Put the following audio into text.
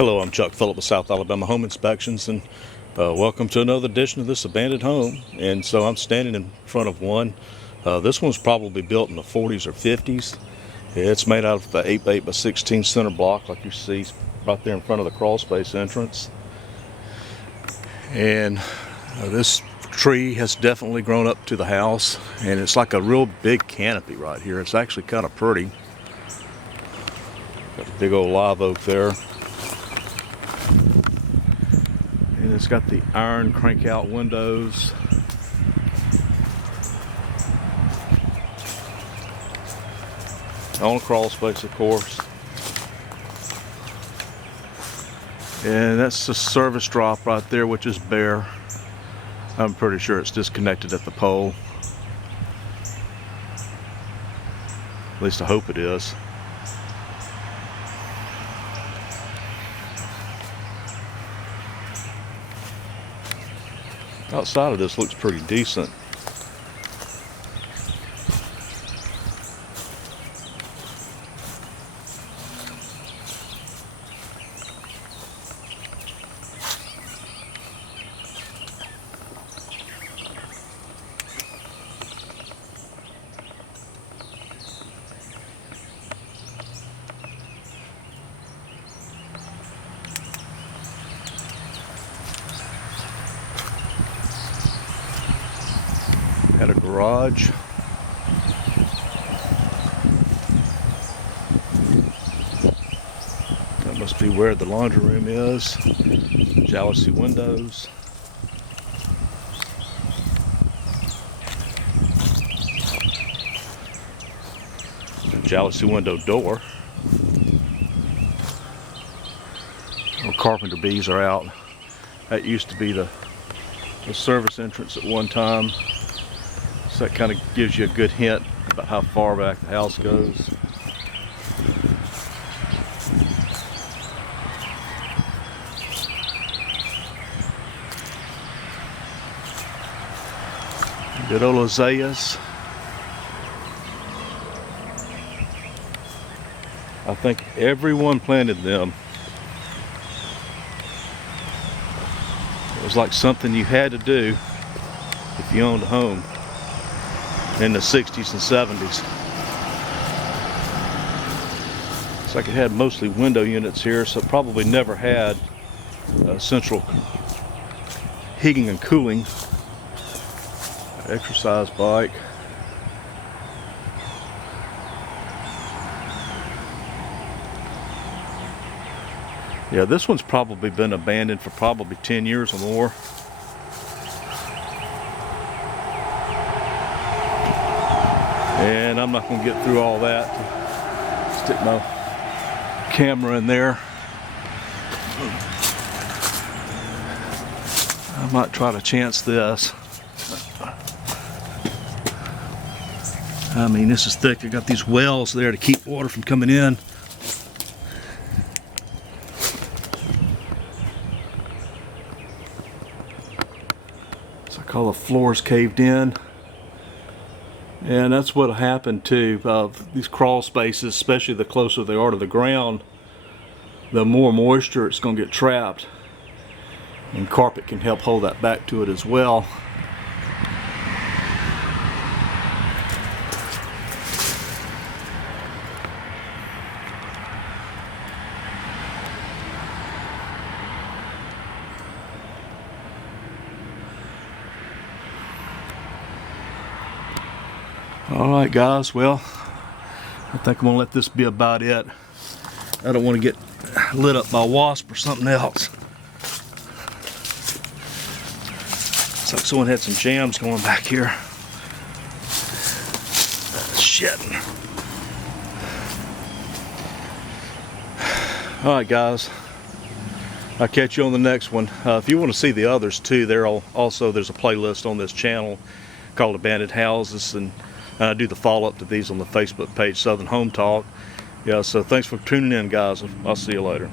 Hello, I'm Chuck Phillip with South Alabama Home Inspections, and welcome to another edition of this abandoned home. And so I'm standing in front of one. This one's probably built in the 40s or 50s. It's made out of an 8x8 by 16 center block, like you see right there in front of the crawl space entrance. And this tree has definitely grown up to the house, and it's like a real big canopy right here. It's actually kind of pretty. Got a big old live oak there. And it's got the iron crank out windows. On crawl space, of course. And that's the service drop right there, which is bare. I'm pretty sure it's disconnected at the pole. At least I hope it is. Outside of this looks pretty decent. Had a garage. That must be where the laundry room is. Jalousie windows. Jalousie window door. Well, carpenter bees are out. That used to be the service entrance at one time. So that kind of gives you a good hint about how far back the house goes. Good old azaleas. I think everyone planted them. It was like something you had to do if you owned a home in the 60s and 70s. It's like it had mostly window units here, so it probably never had central heating and cooling. Exercise bike. Yeah, this one's probably been abandoned for probably 10 years or more. And I'm not going to get through all that. Stick my camera in there. I might try to chance this. I mean, this is thick. I got these wells there to keep water from coming in. It's like all the floors caved in. And that's what happened to these crawl spaces, especially the closer they are to the ground, the more moisture it's going to get trapped. And carpet can help hold that back to it as well. Alright guys, well, I think I'm going to let this be about it. I don't want to get lit up by a wasp or something else. It's like someone had some jams going back here. Shit. Alright guys, I'll catch you on the next one. If you want to see the others too, there's a playlist on this channel called Abandoned Houses, and I do the follow-up to these on the Facebook page, Southern Home Talk. Yeah, so thanks for tuning in, guys. I'll see you later.